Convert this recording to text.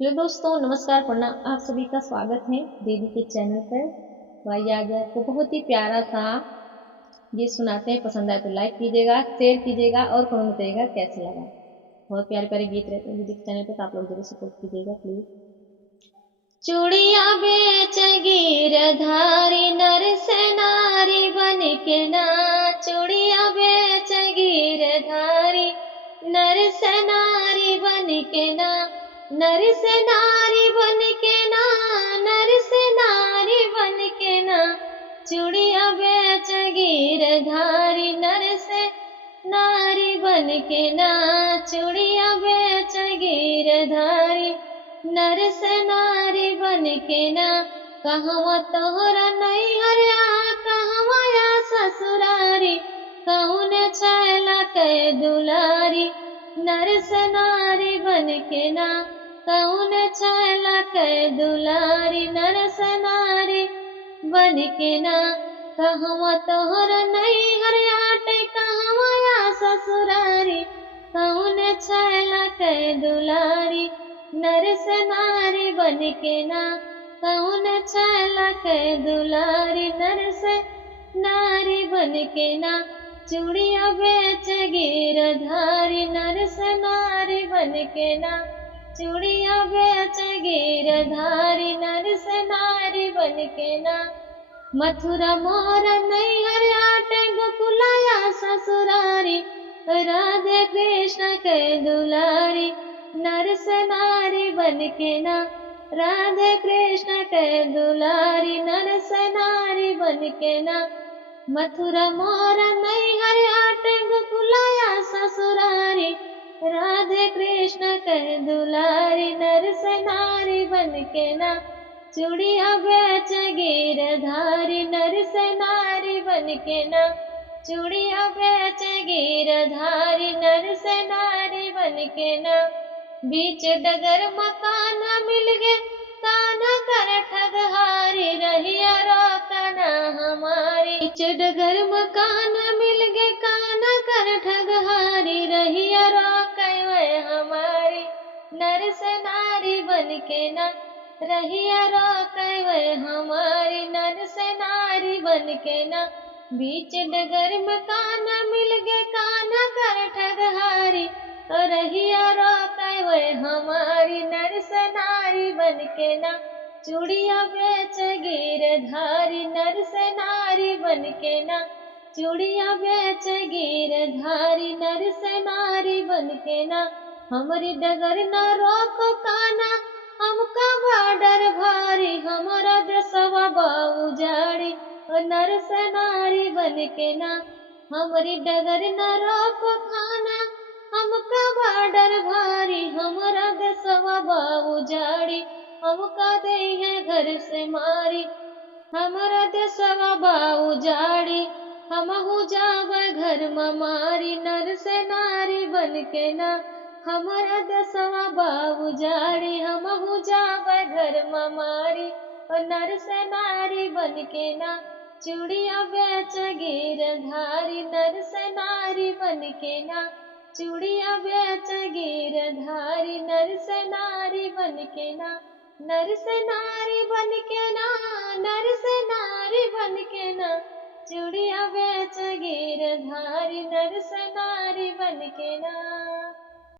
Hello दोस्तों, नमस्कार, प्रणाम। आप सभी का स्वागत है दीदी के चैनल पर। तो आइए आज आपको बहुत ही प्यारा सा ये सुनाते हैं। पसंद आए तो लाइक कीजिएगा, शेयर कीजिएगा और कमेंट बताइएगा कैसा लगा। बहुत प्यारे प्यारे गीत रहते हैं दीदी के चैनल पर, तो आप लोग जरूर सपोर्ट कीजिएगा प्लीज। चूड़िया बेच गिरधारी नर से नारी बन के ना, चूड़िया बेच गिरधारी नर से नारी बन के ना, नर से नारी बन के ना, नर से नारी बन के ना, चूड़िया बेच गिरधारी नर से नारी बन के ना, चूड़िया बेच गिरधारी नर से नारी बन के ना। कहवा तोहरा नैहरिया, कहवा या ससुरारी, कौन छैला के दुलारी नर से नारी बन के ना, कौन छैला के दुलारी नर से नारी बन के ना। कहवा तोहरा नैहरिया टे, कहवा या ससुरारी, कौन छैला के दुलारी नर से नारी बन के ना, कौन छैला के दुलारी नर से नारी बन के ना। चूड़िया बेच गिरधारी नर से नारी बन के ना, चूड़िया बेच गिरधारी नर से नारी बन के ना। मथुरा मोर नैहर आटे, गोकुलाया ससुरारी, राधे कृष्ण के दुलारी नर से नारी बन के ना, राधे कृष्ण के दुलारी नर से नारी बन के ना। मथुरा मोर नैहर आटे, गोकुलाया ससुरारी, राधे कृष्ण के दुलारी नर से नारी बन के ना। चूड़िया बेच गिरधारी नर से नारी बन के ना, चूड़िया बेच गिरधारी नर से नारी बन के ना। बीच डगर मकान मिल गे, काना कर ठगहारी, रहिया रोकना हमारी। बीच डगर मकान मिल गे, काना कर ठगहारी, रहिया रोकवे हमारी नर से नारी बन के ना, रहिया रोकवे हमारी नर से नारी बन के ना। बीच डगर मकान मिल गे, काना कर ठगहारी, रहिया रोकवे हमारी नर से नारी बन के ना। चूड़िया बेच गिरधारी नर से नारी बन के ना, चूड़िया बेच गिरधारी नर से नारी बन के ना। हमारी डगर न रोको काना, हमका बाडर भारी, हमारा देशवा बाऊ जाड़ी नर से नारी बन के ना। हमारी डगर न रोको खाना, हमका बाडर भारी, हमारा देशवा बाऊ जाड़ी, हमका दे है घर से मारी, हमारा देशवा बाऊ जाड़ी, हमहू जाब घर मारी नर से नारी बन के ना। हमारा देशवा बाऊ जाड़ी, हमहू जाब घर मारी नर से नारी बन के ना। चूड़िया बेच गिरधारी नर से नारी बन के ना, चूड़िया बेच गिरधारी नर से नारी बन के ना, नर से नारी बन के ना, नर से नारी बन के ना। चूड़िया बेच गिरधारी नर से नारी बन के ना।